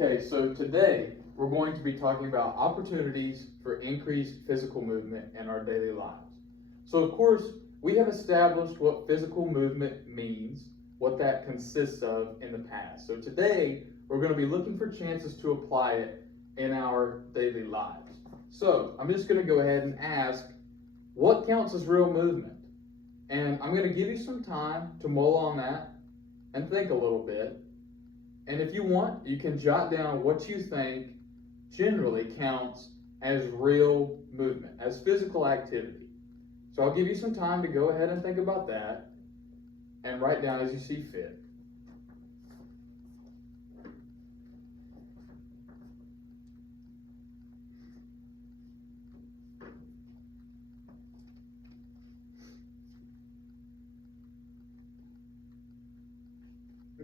Okay, so today we're going to be talking about opportunities for increased physical movement in our daily lives. So of course, we have established what physical movement means, what that consists of in the past. So today, we're going to be looking for chances to apply it in our daily lives. So I'm just going to go ahead and ask, what counts as real movement? And I'm going to give you some time to mull on that and think a little bit. And if you want, you can jot down what you think generally counts as real movement, as physical activity. So I'll give you some time to go ahead and think about that and write down as you see fit.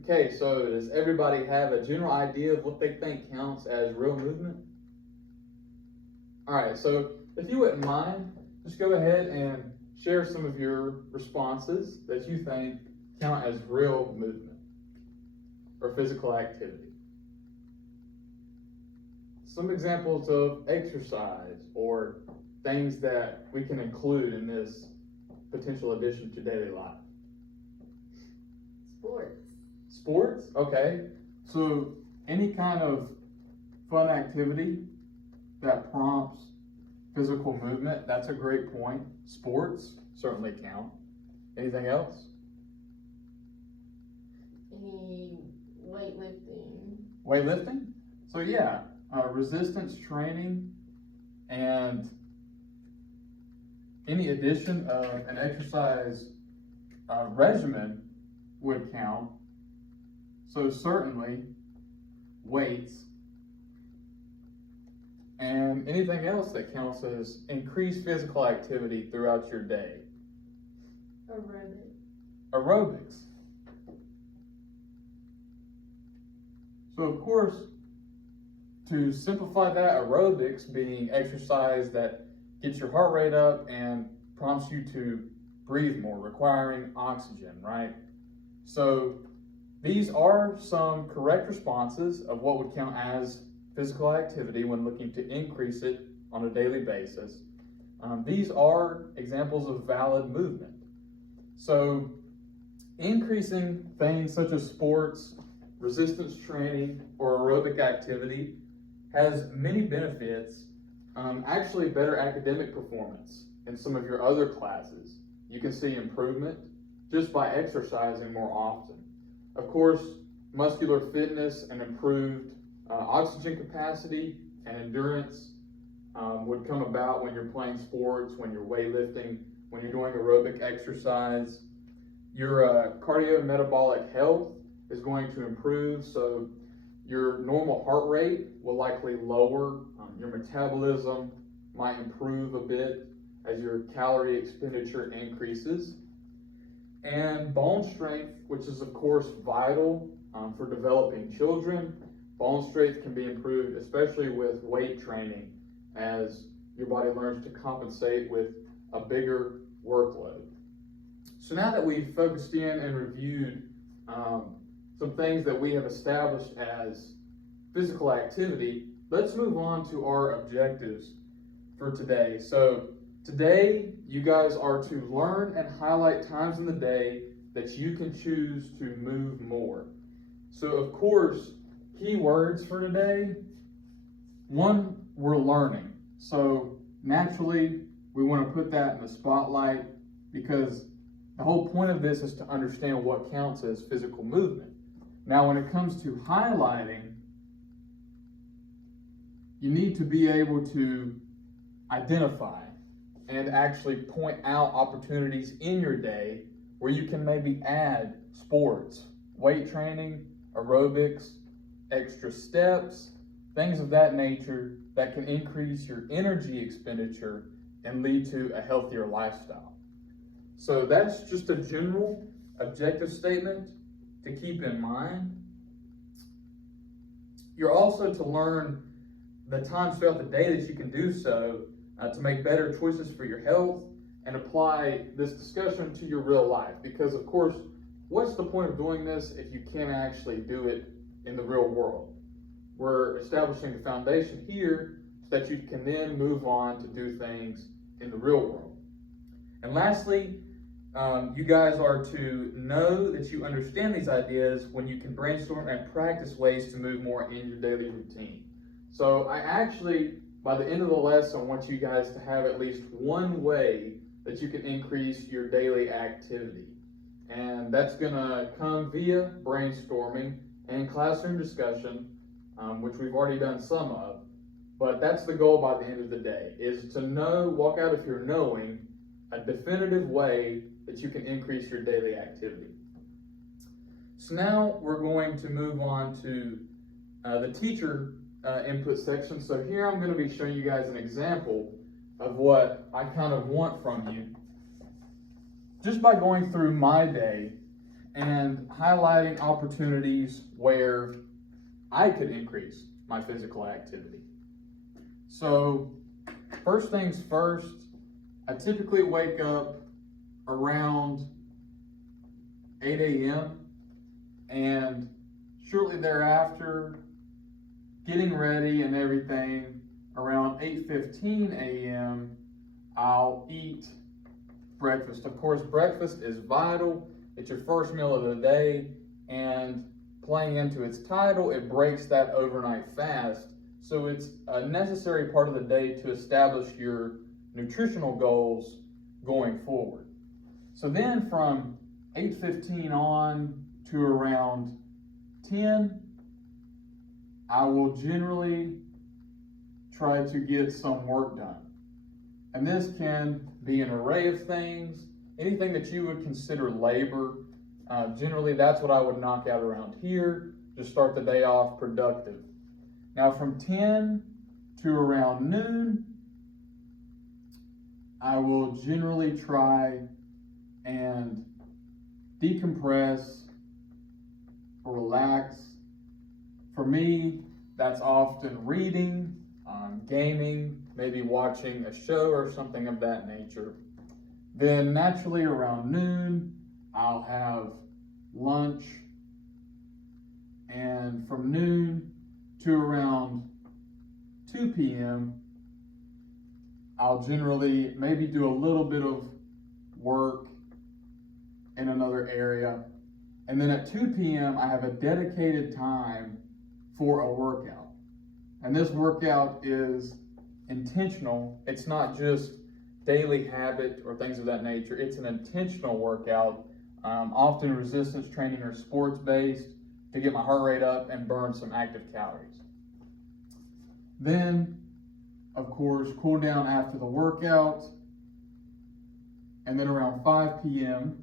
Okay, so does everybody have a general idea of what they think counts as real movement? All right, so if you wouldn't mind, just go ahead and share some of your responses that you think count as real movement or physical activity. Some examples of exercise or things that we can include in this potential addition to daily life. Sports. Sports? Okay. So any kind of fun activity that prompts physical movement, that's a great point. Sports certainly count. Anything else? Any weightlifting. Weightlifting? So yeah, resistance training and any addition of an exercise regimen would count. So certainly weights and anything else that counts as increased physical activity throughout your day. Aerobics. So of course, to simplify that, aerobics being exercise that gets your heart rate up and prompts you to breathe more, requiring oxygen, right? So these are some correct responses of what would count as physical activity when looking to increase it on a daily basis. These are examples of valid movement. So increasing things such as sports, resistance training, or aerobic activity has many benefits. Actually better academic performance in some of your other classes. You can see improvement just by exercising more often. Of course, muscular fitness and improved oxygen capacity and endurance would come about when you're playing sports, when you're weightlifting, when you're doing aerobic exercise. Your cardiometabolic health is going to improve, so your normal heart rate will likely lower. Your metabolism might improve a bit as your calorie expenditure increases. And bone strength, which is of course vital for developing children. Bone strength can be improved, especially with weight training, as your body learns to compensate with a bigger workload. So now that we've focused in and reviewed some things that we have established as physical activity, let's move on to our objectives for today. So today, you guys are to learn and highlight times in the day that you can choose to move more. So of course, key words for today, one, we're learning. So naturally, we want to put that in the spotlight because the whole point of this is to understand what counts as physical movement. Now, when it comes to highlighting, you need to be able to identify and actually point out opportunities in your day where you can maybe add sports, weight training, aerobics, extra steps, things of that nature that can increase your energy expenditure and lead to a healthier lifestyle. So that's just a general objective statement to keep in mind. You're also to learn the times throughout the day that you can do so to make better choices for your health and apply this discussion to your real life. Because of course, what's the point of doing this if you can't actually do it in the real world? we're establishing the foundation here so that you can then move on to do things in the real world. And lastly, you guys are to know that you understand these ideas when you can brainstorm and practice ways to move more in your daily routine. So I actually, by the end of the lesson, want you guys to have at least one way that you can increase your daily activity. And that's gonna come via brainstorming and classroom discussion, which we've already done some of. But that's the goal by the end of the day, is to know, walk out of here knowing a definitive way that you can increase your daily activity. So now we're going to move on to the teacher input section. So here I'm going to be showing you guys an example of what I kind of want from you, just by going through my day and highlighting opportunities where I could increase my physical activity. So first things first, I typically wake up around 8 a.m. and shortly thereafter, getting ready and everything, around 8:15 a.m., I'll eat breakfast. Of course, breakfast is vital. It's your first meal of the day, and playing into its title, it breaks that overnight fast. So it's a necessary part of the day to establish your nutritional goals going forward. So then from 8:15 on to around 10, I will generally try to get some work done. And this can be an array of things, anything that you would consider labor. Generally, that's what I would knock out around here to start the day off productive. Now from 10 to around noon, I will generally try and decompress or relax. For me, that's often reading, gaming, maybe watching a show or something of that nature. Then naturally around noon, I'll have lunch, and from noon to around 2 p.m., I'll generally maybe do a little bit of work in another area. And then at 2 p.m., I have a dedicated time for a workout. And this workout is intentional. It's not just daily habit or things of that nature. It's an intentional workout, often resistance training or sports-based, to get my heart rate up and burn some active calories. Then, of course, cool down after the workout. And then around 5 p.m.,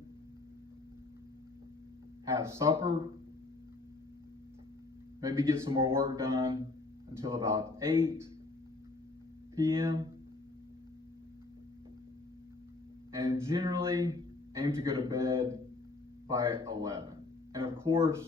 have supper, maybe get some more work done until about 8 p.m. and generally aim to go to bed by 11. And of course,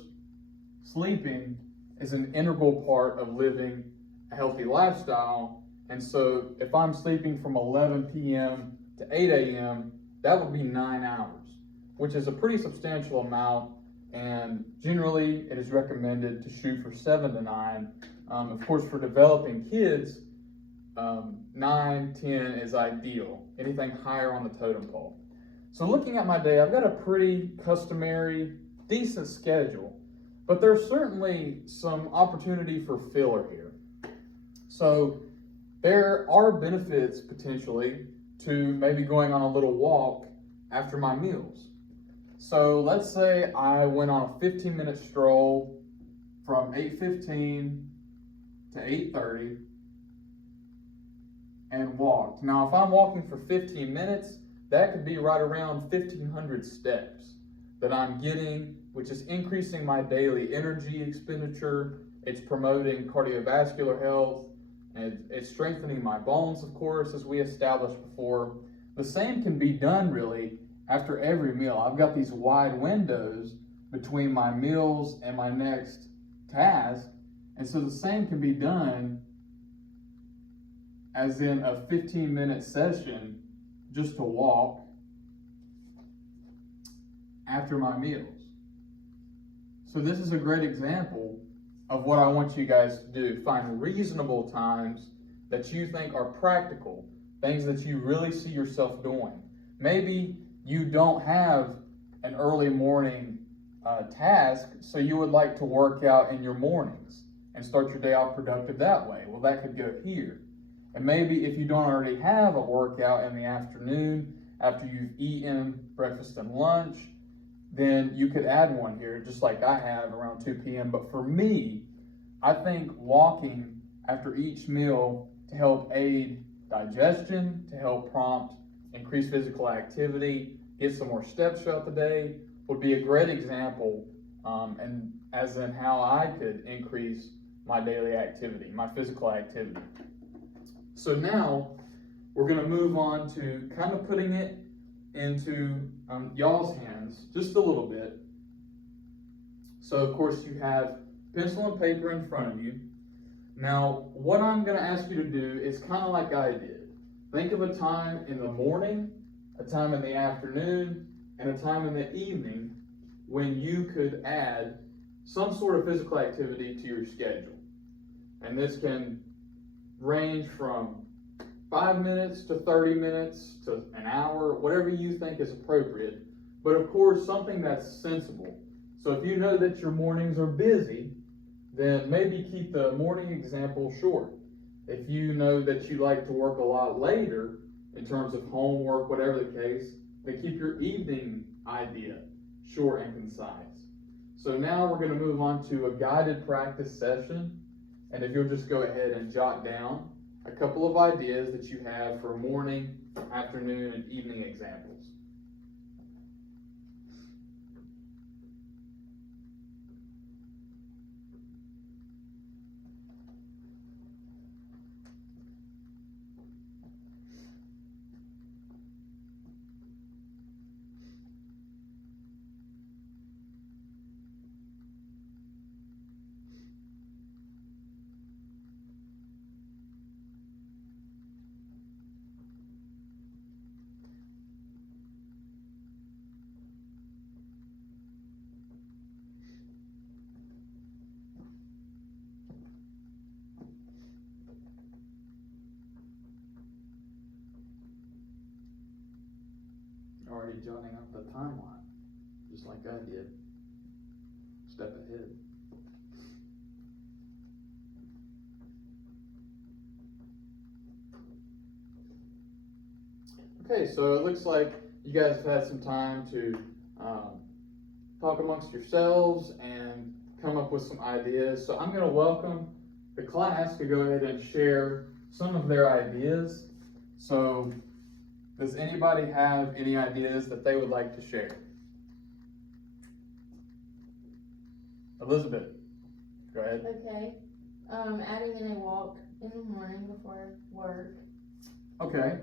sleeping is an integral part of living a healthy lifestyle. And so if I'm sleeping from 11 p.m. to 8 a.m., that would be 9 hours, which is a pretty substantial amount. And generally, it is recommended to shoot for 7 to 9. Of course, for developing kids, 9, 10 is ideal. Anything higher on the totem pole. So looking at my day, I've got a pretty customary, decent schedule, but there's certainly some opportunity for filler here. So there are benefits potentially to maybe going on a little walk after my meals. So let's say I went on a 15-minute stroll from 8:15 to 8:30 and walked. Now, if I'm walking for 15 minutes, that could be right around 1,500 steps that I'm getting, which is increasing my daily energy expenditure. It's promoting cardiovascular health, and it's strengthening my bones, of course, as we established before. The same can be done really after every meal. I've got these wide windows between my meals and my next task, and so the same can be done as in a 15-minute session just to walk after my meals. So this is a great example of what I want you guys to do. Find reasonable times that you think are practical, things that you really see yourself doing. Maybe you don't have an early morning task, so you would like to work out in your mornings and start your day off productive that way. Well, that could go here. And maybe if you don't already have a workout in the afternoon after you've eaten breakfast and lunch, then you could add one here, just like I have around 2 p.m. But for me, I think walking after each meal to help aid digestion, to help prompt increased physical activity, get some more steps throughout the day, would be a great example, and as in how I could increase my daily activity, my physical activity. So now we're going to move on to kind of putting it into y'all's hands just a little bit. So of course you have pencil and paper in front of you. Now what I'm going to ask you to do is kind of like I did. Think of a time in the morning, a time in the afternoon, and a time in the evening when you could add some sort of physical activity to your schedule. And this can range from 5 minutes to 30 minutes to an hour, whatever you think is appropriate. But of course, something that's sensible. So if you know that your mornings are busy, then maybe keep the morning example short. If you know that you like to work a lot later in terms of homework, whatever the case, then keep your evening idea short and concise. So now we're going to move on to a guided practice session. And if you'll just go ahead and jot down a couple of ideas that you have for morning, afternoon, and evening examples. Already jotting up the timeline, just like I did. Step ahead. Okay, so it looks like you guys have had some time to talk amongst yourselves and come up with some ideas. So I'm going to welcome the class to go ahead and share some of their ideas. So does anybody have any ideas that they would like to share? Elizabeth, go ahead. Okay. Adding in a walk in the morning before work. Okay.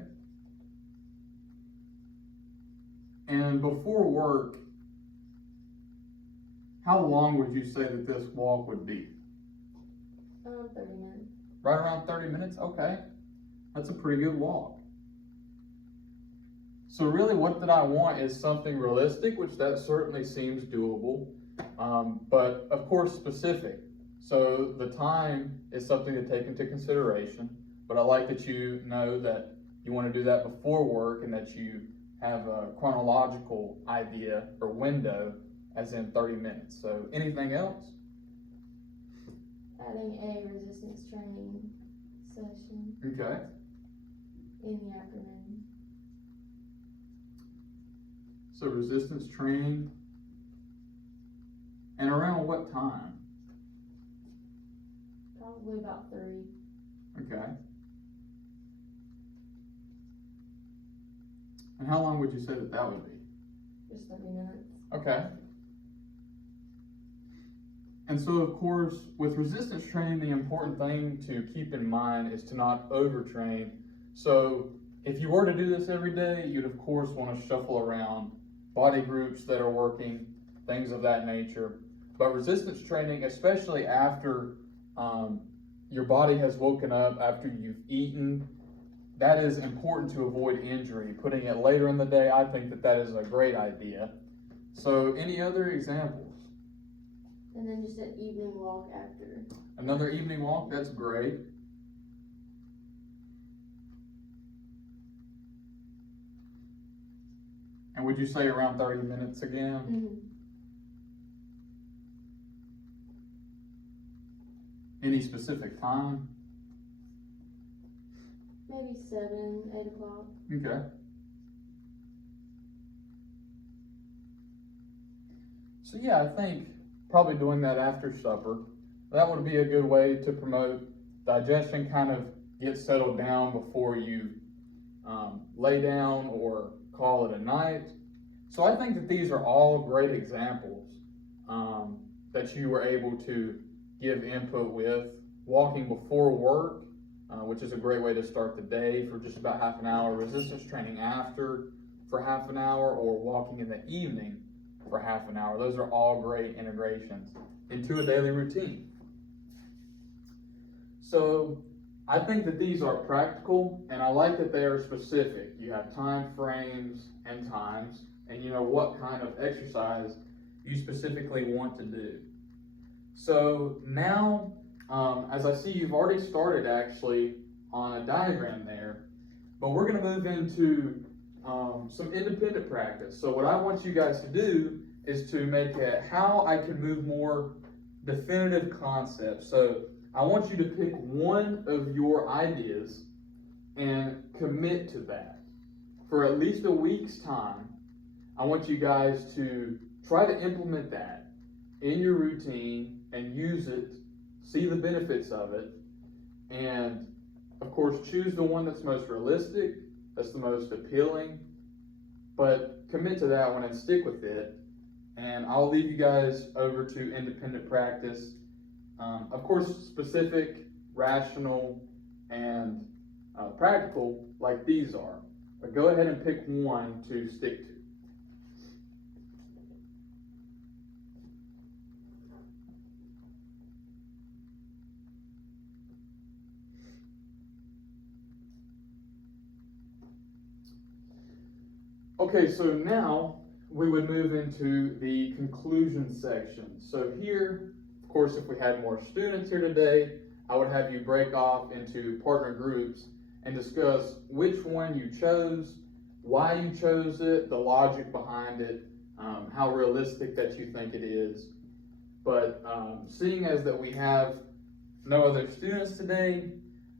And before work, how long would you say that this walk would be? 30 minutes. Right around 30 minutes? Okay. That's a pretty good walk. So really what that I want is something realistic, which that certainly seems doable, but of course specific. So the time is something to take into consideration, but I like that you know that you want to do that before work and that you have a chronological idea or window as in 30 minutes. So anything else? Adding a resistance training session Okay. in the afternoon. So resistance training. And around what time? Probably about 3. Okay. And how long would you say that would be? Just 30 minutes. Okay. And so, of course, with resistance training, the important thing to keep in mind is to not overtrain. So if you were to do this every day, you'd of course want to shuffle around body groups that are working, things of that nature. But resistance training, especially after your body has woken up, after you've eaten, that is important to avoid injury. Putting it later in the day, I think that is a great idea. So any other examples? And then just an evening walk after. Another evening walk, that's great. And would you say around 30 minutes again? Mm-hmm. Any specific time? Maybe 7, 8 o'clock. Okay. So yeah, I think probably doing that after supper, that would be a good way to promote digestion, kind of get settled down before you lay down or call it a night. So I think that these are all great examples that you were able to give input with. Walking before work, which is a great way to start the day for just about half an hour. Resistance training after for half an hour, or walking in the evening for half an hour. Those are all great integrations into a daily routine. So I think that these are practical, and I like that they are specific. You have time frames and times, and you know what kind of exercise you specifically want to do. So now, as I see you've already started actually on a diagram there, but we're going to move into some independent practice. So what I want you guys to do is to make a how I can move more definitive concepts. So I want you to pick one of your ideas and commit to that. For at least a week's time, I want you guys to try to implement that in your routine and use it, see the benefits of it, and of course choose the one that's most realistic, that's the most appealing, but commit to that one and stick with it. And I'll leave you guys over to independent practice. Of course, specific, rational, and practical like these are. But go ahead and pick one to stick to. Okay, so now we would move into the conclusion section. So here, of course, if we had more students here today, I would have you break off into partner groups and discuss which one you chose, why you chose it, the logic behind it, how realistic that you think it is. But seeing as that we have no other students today,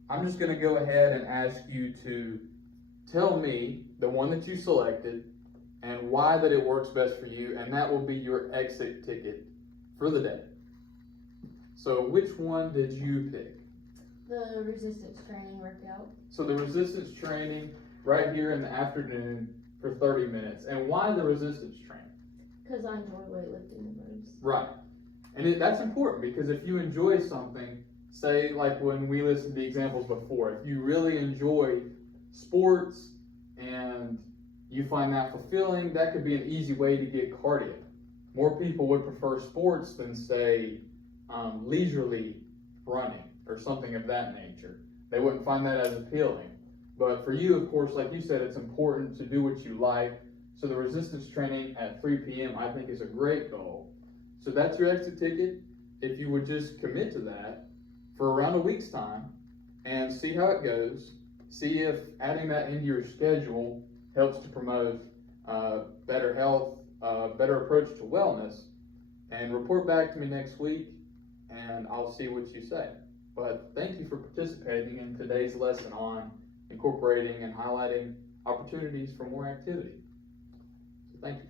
I'm just going to go ahead and ask you to tell me the one that you selected and why that it works best for you, and that will be your exit ticket for the day. So which one did you pick? The resistance training workout. So the resistance training right here in the afternoon for 30 minutes. And why the resistance training? Because I enjoy weightlifting the most. Right. And that's important, because if you enjoy something, say like when we listened to the examples before, if you really enjoy sports and you find that fulfilling, that could be an easy way to get cardio. More people would prefer sports than, say, leisurely running or something of that nature. They wouldn't find that as appealing. But for you, of course, like you said, it's important to do what you like. So the resistance training at 3 p.m. I think is a great goal. So that's your exit ticket. If you would just commit to that for around a week's time and see how it goes, see if adding that into your schedule helps to promote better health, better approach to wellness, and report back to me next week and I'll see what you say. But thank you for participating in today's lesson on incorporating and highlighting opportunities for more activity. So thank you.